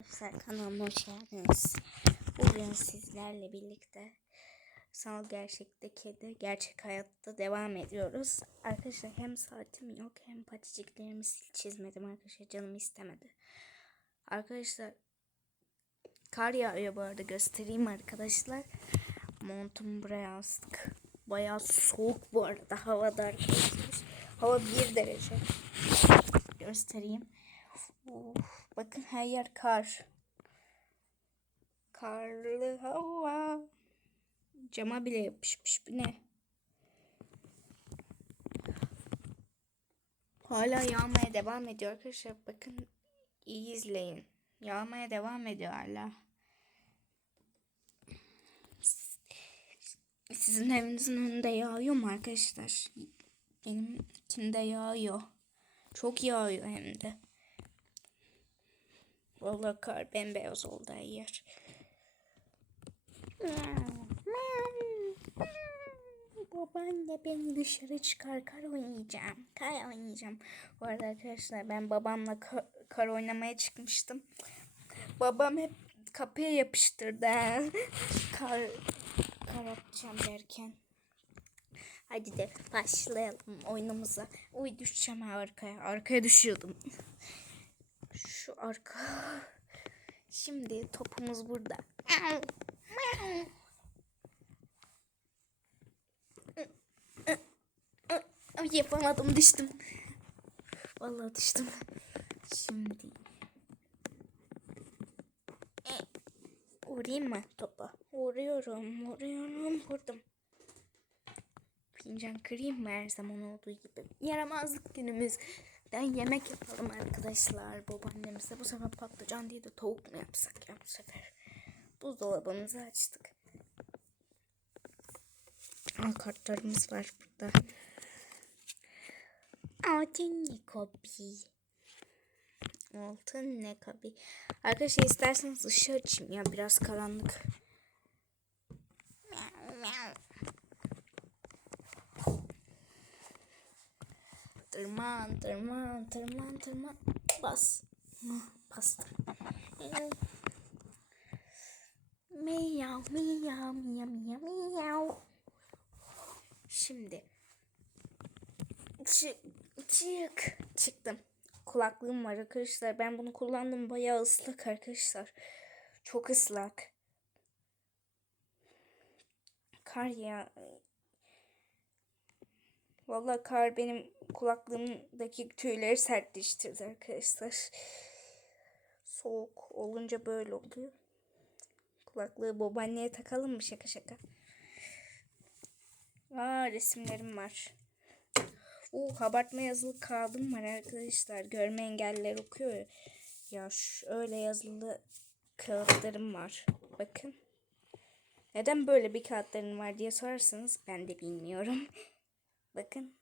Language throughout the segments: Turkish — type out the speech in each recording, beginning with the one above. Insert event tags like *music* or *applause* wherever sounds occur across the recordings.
Arkadaşlar kanalıma hoş geldiniz. Bugün sizlerle birlikte sanal gerçekteki de gerçek hayatta devam ediyoruz. Arkadaşlar hem saatim yok hem paticiklerimi çizmedim arkadaşlar canım istemedi. Arkadaşlar kar yağıyor bu arada göstereyim arkadaşlar. Montumu buraya astık. Bayağı soğuk bu arada havada arkadaşlar. Hava 1 derece. Göstereyim. Of, bakın her yer kar. Karlı hava. Cama bile yapışmış. Bu ne? Hala yağmaya devam ediyor arkadaşlar. Bakın iyi izleyin. Yağmaya devam ediyor hala. Sizin evinizin önünde yağıyor mu arkadaşlar? Benimkinde yağıyor. Çok yağıyor hem de. Vallahi kar bembeyaz oldu her yer. Babaanne beni dışarı çıkar kar oynayacağım. Kar oynayacağım. Bu arada arkadaşlar ben babamla kar, kar oynamaya çıkmıştım. Babam hep kapıya yapıştırdı. *laughs* kar, kar atacağım derken. Hadi de başlayalım oyunumuza. Uy düşeceğim arkaya. Arkaya düşüyordum. Şu arka. *laughs* Şimdi topumuz burada. Yapamadım düştüm. Vallahi düştüm. Şimdi. Vurayım mı topa? Vuruyorum, vuruyorum, vurdum. Fincan kırayım mı her zaman olduğu gibi? Yaramazlık günümüzden yemek yapalım arkadaşlar babaannemize. Bu sefer patlıcan değil de tavuk mu yapsak ya bu sefer? Buzdolabımızı açtık. Aa, kartlarımız var burada. Altın ne kobi? Altın ne kobi? Arkadaşlar isterseniz ışığı açayım ya biraz karanlık. Miau, miau. Tırman, tırman, tırman, tırman. Bas. Bastım. Miyav, miyav, miyav, miyav, miyav. Şimdi. Çık, çık. Çıktım. Kulaklığım var arkadaşlar. Ben bunu kullandım. Bayağı ıslak arkadaşlar. Çok ıslak. Kar ya. Vallahi kar benim kulaklığımdaki tüyleri sertleştirdi arkadaşlar. Soğuk olunca böyle oluyor. Kulaklığı babaanneye takalım mı şaka şaka? Aa resimlerim var. Oo kabartma yazılı kağıdım var arkadaşlar. Görme engelliler okuyor ya. Ya öyle yazılı kağıtlarım var. Bakın. Neden böyle bir kağıtların var diye sorarsanız ben de bilmiyorum. *laughs* Bakın.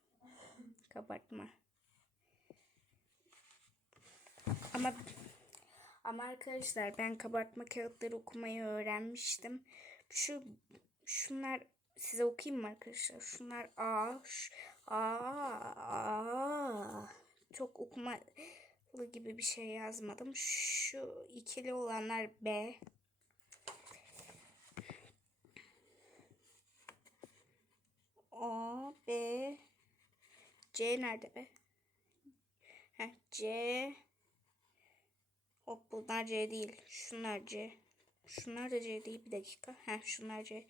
Kabartma. Ama ama arkadaşlar ben kabartma kağıtları okumayı öğrenmiştim. Şu şunlar size okuyayım mı arkadaşlar? Şunlar A, ş- A, A. Çok okumalı gibi bir şey yazmadım. Şu ikili olanlar B. O, B, C nerede be? Heh, C. Hop bunlar C değil. Şunlar C. Şunlar da C değil. Bir dakika. Heh, şunlar C.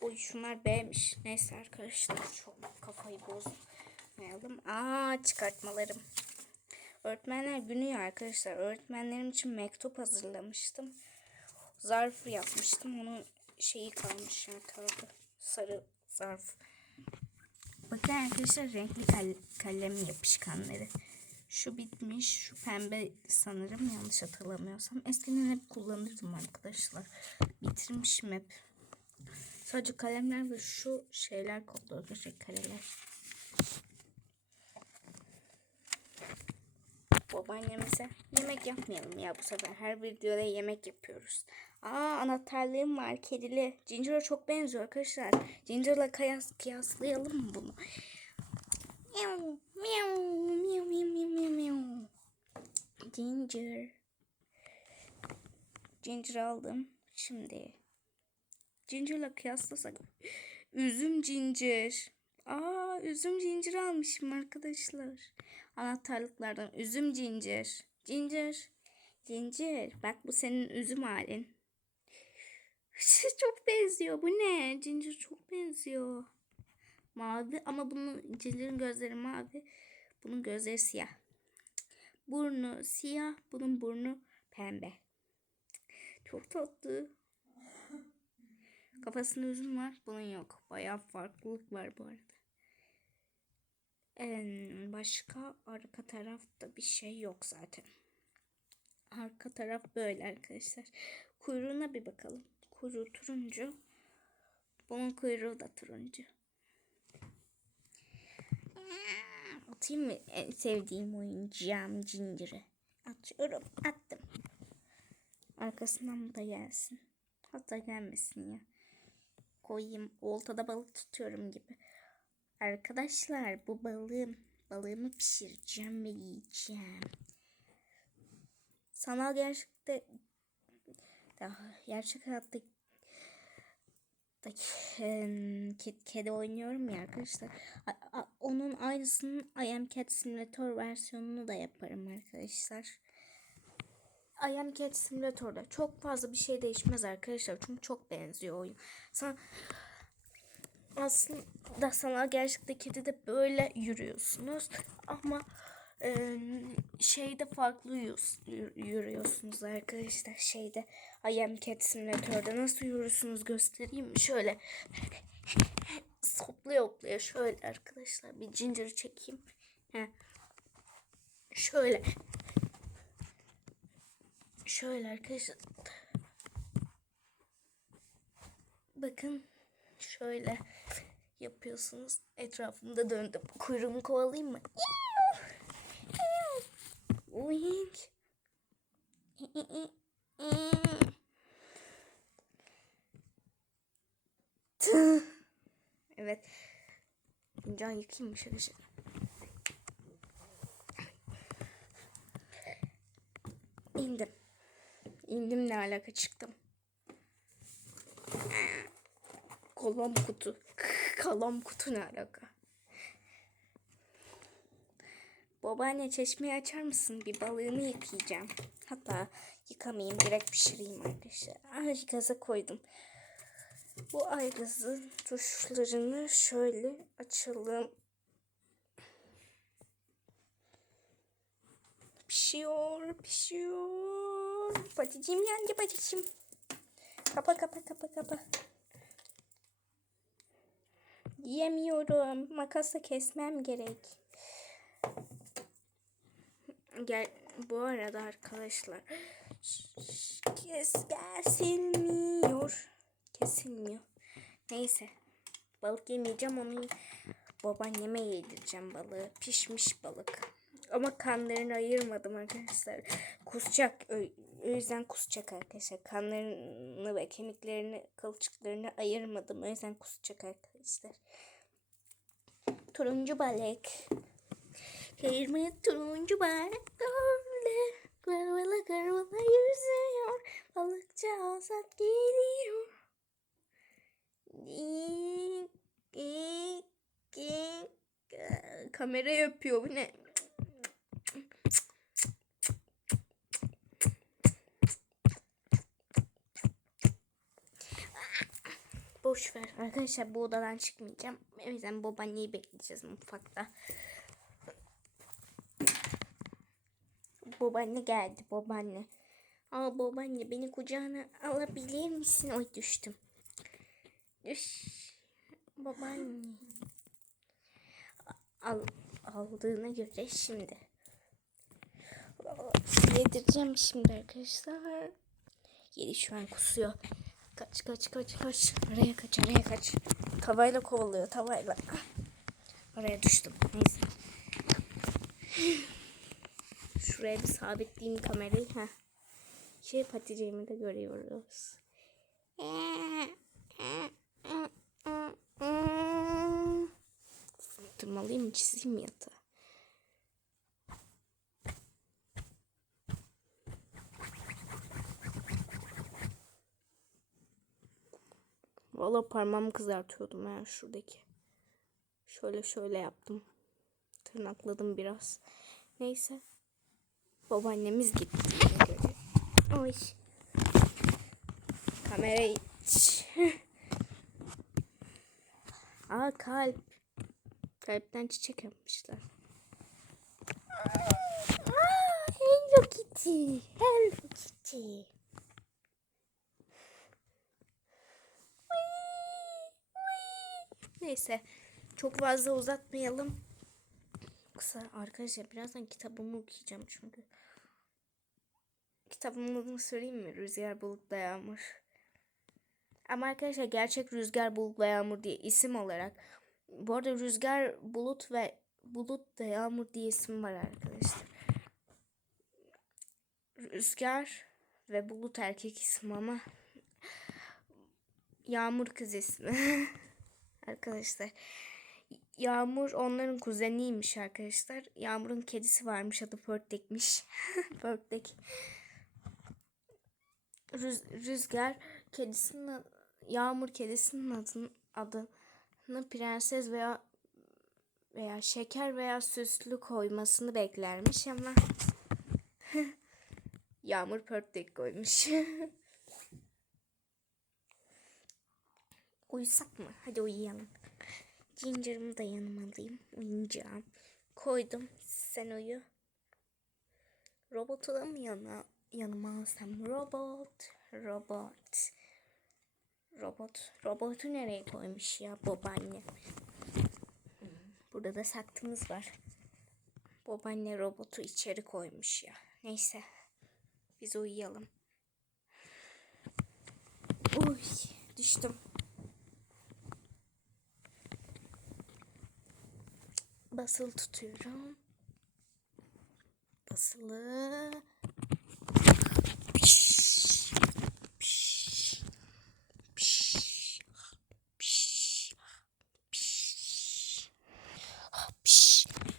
Oy şunlar B'miş. Neyse arkadaşlar çok kafayı bozmayalım. Aa çıkartmalarım. Öğretmenler günü ya arkadaşlar. Öğretmenlerim için mektup hazırlamıştım. Zarf yapmıştım. Onun şeyi kalmış ya kaldı. Sarı zarf. Bakın arkadaşlar renkli kal kalem yapışkanları. Şu bitmiş. Şu pembe sanırım yanlış hatırlamıyorsam. Eskiden hep kullanırdım arkadaşlar. Bitirmişim hep. Sadece kalemler ve şu şeyler kaldı arkadaşlar kareler. Babaannemize yemek yapmayalım ya bu sefer. Her videoda yemek yapıyoruz. Aa anahtarlığım var kedili. Ginger'a çok benziyor arkadaşlar. Ginger'la kıyas kıyaslayalım mı bunu? Miau, miau, miau, miau, miau, miau, miau. Ginger. Ginger aldım. Şimdi Ginger'la kıyaslasak üzüm ginger. Aa üzüm ginger almışım arkadaşlar. Anahtarlıklardan üzüm ginger. Ginger. Ginger. Bak bu senin üzüm halin. Çok benziyor. Bu ne? Ginger çok benziyor. Mavi ama bunun Ginger'ın gözleri mavi. Bunun gözleri siyah. Burnu siyah. Bunun burnu pembe. Çok tatlı. Kafasında üzüm var. Bunun yok. Bayağı farklılık var bu arada. En başka arka tarafta bir şey yok zaten. Arka taraf böyle arkadaşlar. Kuyruğuna bir bakalım. Kuyruğu turuncu. Bunun kuyruğu da turuncu. Atayım mı en sevdiğim oyuncağım Ginger'ı? Atıyorum. Attım. Arkasından da gelsin. Hatta gelmesin ya. Koyayım. Oltada balık tutuyorum gibi. Arkadaşlar bu balığım. Balığımı pişireceğim ve yiyeceğim. Sanal gerçekte daha gerçek hayatta kedi, oynuyorum ya arkadaşlar. Onun aynısının I Am Cat Simulator versiyonunu da yaparım arkadaşlar. I Am Cat Simulator'da çok fazla bir şey değişmez arkadaşlar. Çünkü çok benziyor oyun. Sana aslında sanal gerçekte kedi de böyle yürüyorsunuz ama şeyde farklı yürüyorsunuz arkadaşlar şeyde I Am Cat Simulator'da nasıl yürüyorsunuz göstereyim mi şöyle hoplaya hoplaya şöyle arkadaşlar bir ginger çekeyim He. şöyle şöyle arkadaşlar bakın şöyle yapıyorsunuz. Etrafımda döndüm. Kuyruğumu kovalayayım mı? Wink. evet. Fincan yıkayayım mı şöyle şöyle. İndim. İndim ne alaka çıktım. Kolam kutu. Kalam kutu ne alaka? Babaanne çeşmeyi açar mısın? Bir balığını yıkayacağım. Hatta yıkamayayım direkt pişireyim arkadaşlar. Ay gaza koydum. Bu aygazın tuşlarını şöyle açalım. Pişiyor, pişiyor. Paticim yandı paticim. Kapa kapa kapa kapa. Yemiyorum. Makasla kesmem gerek. Gel bu arada arkadaşlar kes kesilmiyor. Kesilmiyor. Neyse. Balık yemeyeceğim onu babaanneme yedireceğim balığı. Pişmiş balık. Ama kanlarını ayırmadım arkadaşlar. Kusacak. O yüzden kusacak arkadaşlar. Kanlarını ve kemiklerini, kılçıklarını ayırmadım. O yüzden kusacak arkadaşlar. Turuncu balık. Kırmızı turuncu balık. Kırmızı kırmızı yüzüyor. Balıkçı Azat geliyor. Kamera yapıyor bu ne? boş ver. Arkadaşlar bu odadan çıkmayacağım. O yüzden babaanneyi bekleyeceğiz mutfakta. Babaanne geldi babaanne. Aa babaanne beni kucağına alabilir misin? Oy düştüm. Düş. Babaanne. Al, aldığına göre şimdi. Yedireceğim şimdi arkadaşlar. Yedi şu an kusuyor. Kaç kaç kaç kaç. Araya kaç araya kaç. Tavayla kovalıyor tavayla. Oraya düştüm. Neyse. Şuraya bir sabitleyeyim kamerayı. Heh. Şey patlayacağımı da görüyoruz. Tırmalayayım mı çizeyim yatağı? Valla parmağımı kızartıyordum yani şuradaki. Şöyle şöyle yaptım. Tırnakladım biraz. Neyse. Babaannemiz gitti. Oy. Kamerayı. *laughs* Aa kalp. Kalpten çiçek yapmışlar. Aa, Hello Kitty. Hello Kitty. Neyse. Çok fazla uzatmayalım. Kısa arkadaşlar birazdan kitabımı okuyacağım çünkü. Kitabımın adını söyleyeyim mi? Rüzgar Bulutla Yağmur. Ama arkadaşlar gerçek Rüzgar Bulut ve Yağmur diye isim olarak. Bu arada Rüzgar Bulut ve Bulut da Yağmur diye isim var arkadaşlar. Rüzgar ve Bulut erkek isim ama Yağmur kız ismi. *laughs* arkadaşlar. Yağmur onların kuzeniymiş arkadaşlar. Yağmur'un kedisi varmış adı Pörtek'miş. *laughs* Pörtek. Rüz, Rüzgar kedisinin Yağmur kedisinin adını, adını prenses veya veya şeker veya süslü koymasını beklermiş ama *laughs* Yağmur Pörtek koymuş. *laughs* Uyusak mı? Hadi uyuyalım. Ginger'ımı da yanıma alayım. Uyuyacağım. Koydum. Sen uyu. Robotu da mı yana, yanıma alsam? Robot. Robot. Robot. Robotu nereye koymuş ya babaanne? Burada da saktımız var. Babaanne robotu içeri koymuş ya. Neyse. Biz uyuyalım. Uy düştüm. Basılı tutuyorum. Basılı. Piş.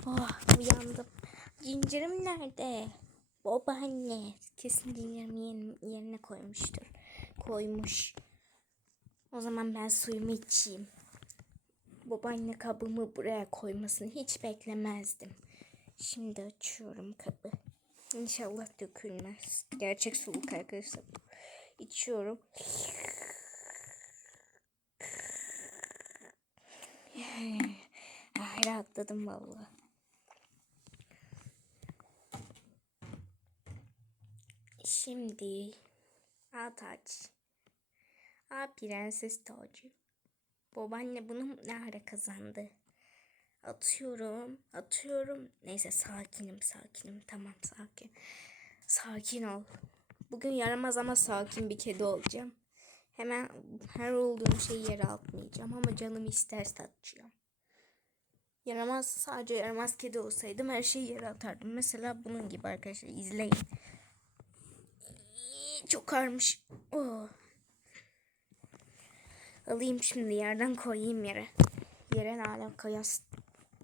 Ah, uyandım. Cincerim nerede? Babaanne. Kesin cincerimi yerin- yerine koymuştur. Koymuş. O zaman ben suyumu içeyim. Babaanne kabımı buraya koymasını hiç beklemezdim. Şimdi açıyorum kabı. İnşallah dökülmez. Gerçek suluk arkadaşlar. İçiyorum. Ay, rahatladım vallahi. Şimdi A taç. A prenses tacı. Babaanne bunu ne ara kazandı? Atıyorum, atıyorum. Neyse sakinim, sakinim. Tamam sakin. Sakin ol. Bugün yaramaz ama sakin bir kedi olacağım. Hemen her olduğum şeyi yere atmayacağım ama canım isterse atacağım. Yaramaz sadece yaramaz kedi olsaydım her şeyi yere atardım. Mesela bunun gibi arkadaşlar izleyin. Çok ağırmış. Oh. Alayım şimdi yerden koyayım yere. Yere ne alaka yas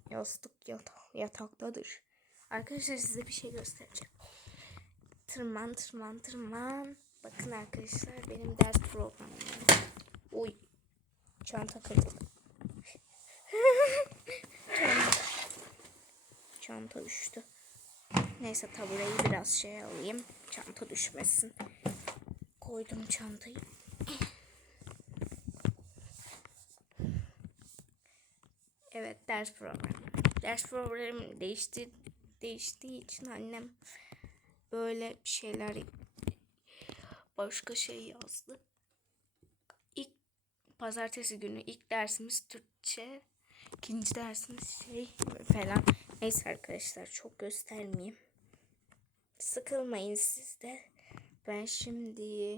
yastık yata yataktadır. Arkadaşlar size bir şey göstereceğim. Tırman tırman tırman. Bakın arkadaşlar benim ders programım. Uy. Çanta kırıldı. çanta. çanta düştü. Neyse tabureyi biraz şey alayım. Çanta düşmesin. Koydum çantayı. Evet ders programı. Ders programı değişti değiştiği için annem böyle bir şeyler başka şey yazdı. İlk pazartesi günü ilk dersimiz Türkçe, ikinci dersimiz şey falan. Neyse arkadaşlar çok göstermeyeyim. Sıkılmayın siz de. Ben şimdi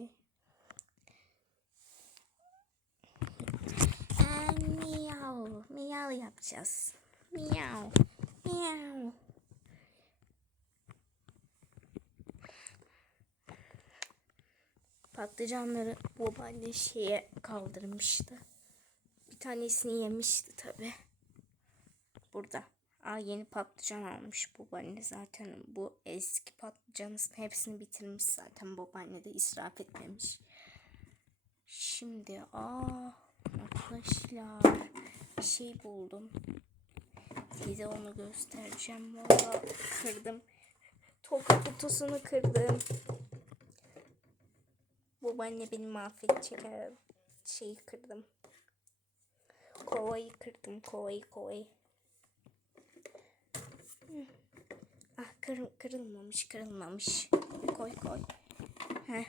Aa, miyav, yapacağız. Miyav, miyav. Patlıcanları babaanne şeye kaldırmıştı. Bir tanesini yemişti tabi. Burada. Aa yeni patlıcan almış babaanne zaten. Bu eski patlıcanın hepsini bitirmiş zaten babaanne de israf etmemiş. Şimdi aa Arkadaşlar şey buldum. Size onu göstereceğim. Valla kırdım. Toka kutusunu kırdım. Babaanne beni mahvedecek şeyi kırdım. Kovayı kırdım. Kovayı kovayı. Ah kır, kırılmamış kırılmamış. Koy koy. Heh.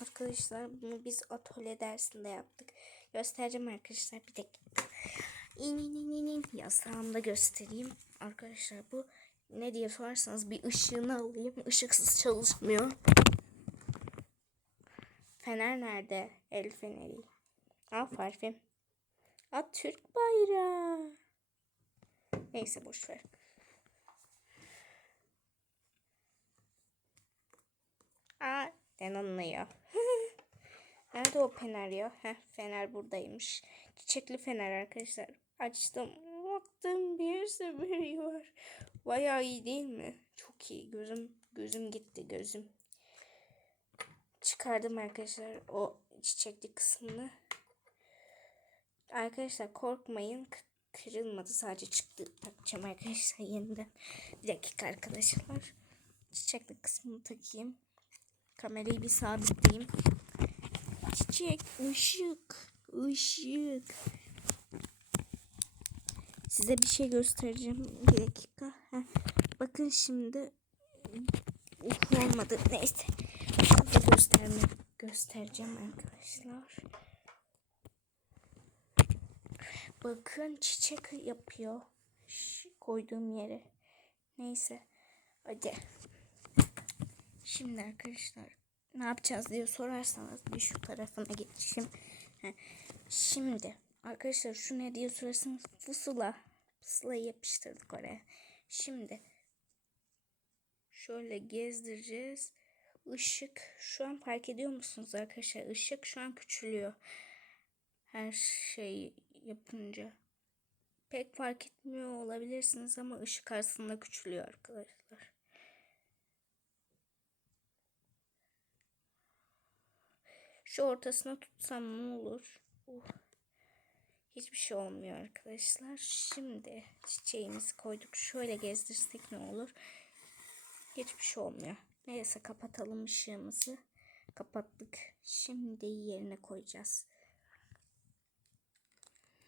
Arkadaşlar bunu biz atölye dersinde yaptık. Göstereceğim arkadaşlar bir dakika. İn in in in in. Yastığımda göstereyim. Arkadaşlar bu ne diye sorarsanız bir ışığını alayım. Işıksız çalışmıyor. Fener nerede? El feneri. Al parfüm. Al Türk bayrağı. Neyse boş ver. Aa, den anlıyor. Nerede o fener ya? Heh, fener buradaymış. Çiçekli fener arkadaşlar. Açtım. Baktım bir var. Bayağı iyi değil mi? Çok iyi. Gözüm gözüm gitti gözüm. Çıkardım arkadaşlar o çiçekli kısmını. Arkadaşlar korkmayın. Kırılmadı sadece çıktı. Takacağım arkadaşlar yeniden. Bir dakika arkadaşlar. Çiçekli kısmını takayım. Kamerayı bir sabitleyeyim. Çiçek, ışık, ışık. Size bir şey göstereceğim. Bir dakika. Heh. Bakın şimdi. Uf olmadı. Neyse. Size gösterme, göstereceğim arkadaşlar. Bakın çiçek yapıyor. Şu koyduğum yere. Neyse. Hadi. Şimdi arkadaşlar ne yapacağız diye sorarsanız bir şu tarafına geçeyim. Şimdi arkadaşlar şu ne diye sorarsanız pusula. Pusulayı yapıştırdık oraya. Şimdi şöyle gezdireceğiz. Işık şu an fark ediyor musunuz arkadaşlar? Işık şu an küçülüyor. Her şey yapınca. Pek fark etmiyor olabilirsiniz ama ışık aslında küçülüyor arkadaşlar. Şu ortasına tutsam ne olur? Uh. Hiçbir şey olmuyor arkadaşlar. Şimdi çiçeğimizi koyduk. Şöyle gezdirsek ne olur? Hiçbir şey olmuyor. Neyse kapatalım ışığımızı. Kapattık. Şimdi yerine koyacağız.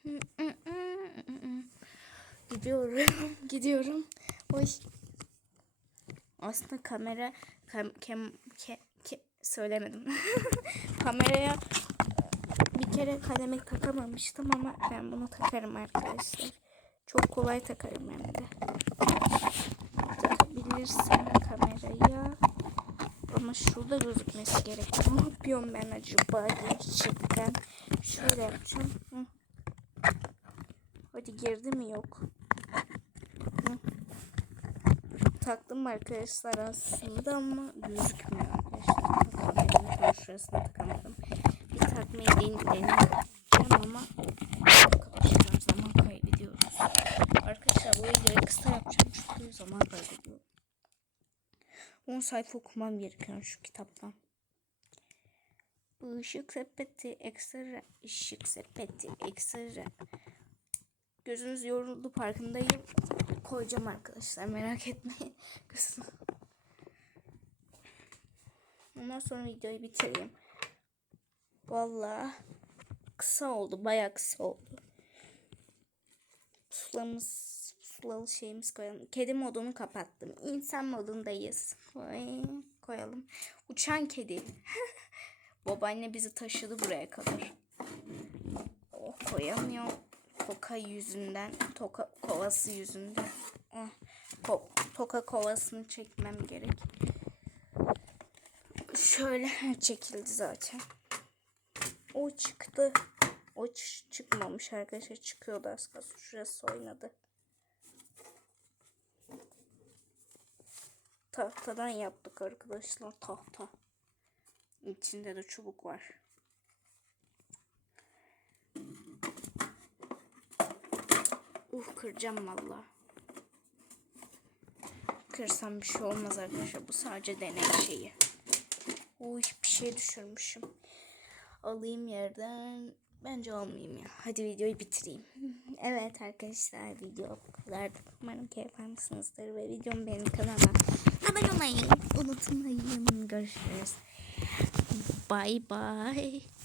*laughs* Gidiyorum. *laughs* Gidiyorum. Oy. Aslında kamera kam, kem, ke, söylemedim. *laughs* Kameraya bir kere kalemek takamamıştım ama ben bunu takarım arkadaşlar. Çok kolay takarım hem de. Takabilirsin kameraya. Ama şurada gözükmesi gerekiyor. Ne yapıyorum ben acaba gerçekten? Şöyle yapacağım. Hı. Hadi girdi mi yok. Hı. Taktım arkadaşlar aslında ama gözükmüyor şurasına takamadım. Bir takmayı den deneyeceğim ama arkadaşlar zaman kaybediyoruz. Arkadaşlar bu videoyu kısa yapacağım çünkü zaman kaybediyorum. 10 sayfa okumam gerekiyor şu kitaptan. Bu ışık sepeti ekstra ışık sepeti ekstra Gözünüz yoruldu farkındayım. Koyacağım arkadaşlar merak etmeyin. *laughs* Kızım. Ondan sonra videoyu bitireyim. Vallahi kısa oldu. Bayağı kısa oldu. Pusulamız, pusulalı şeyimiz koyalım. Kedi modunu kapattım. İnsan modundayız. Oy, koyalım. Uçan kedi. *laughs* Babaanne bizi taşıdı buraya kadar. Oh koyamıyorum. Toka yüzünden, toka kovası yüzünden. Oh, ko toka kovasını çekmem gerek. Şöyle çekildi zaten. O çıktı. O çıkmamış arkadaşlar. Çıkıyordu az kalsın. Şurası oynadı. Tahtadan yaptık arkadaşlar. Tahta. İçinde de çubuk var. Uh kıracağım valla. Kırsam bir şey olmaz arkadaşlar. Bu sadece deney şeyi. Uy bir şey düşürmüşüm. alayım yerden. Bence almayayım ya. Hadi videoyu bitireyim. *laughs* evet arkadaşlar video bu kadar. Umarım keyif almışsınızdır ve videomu benim kanalıma abone olmayı unutmayın. Görüşürüz. Bye bye.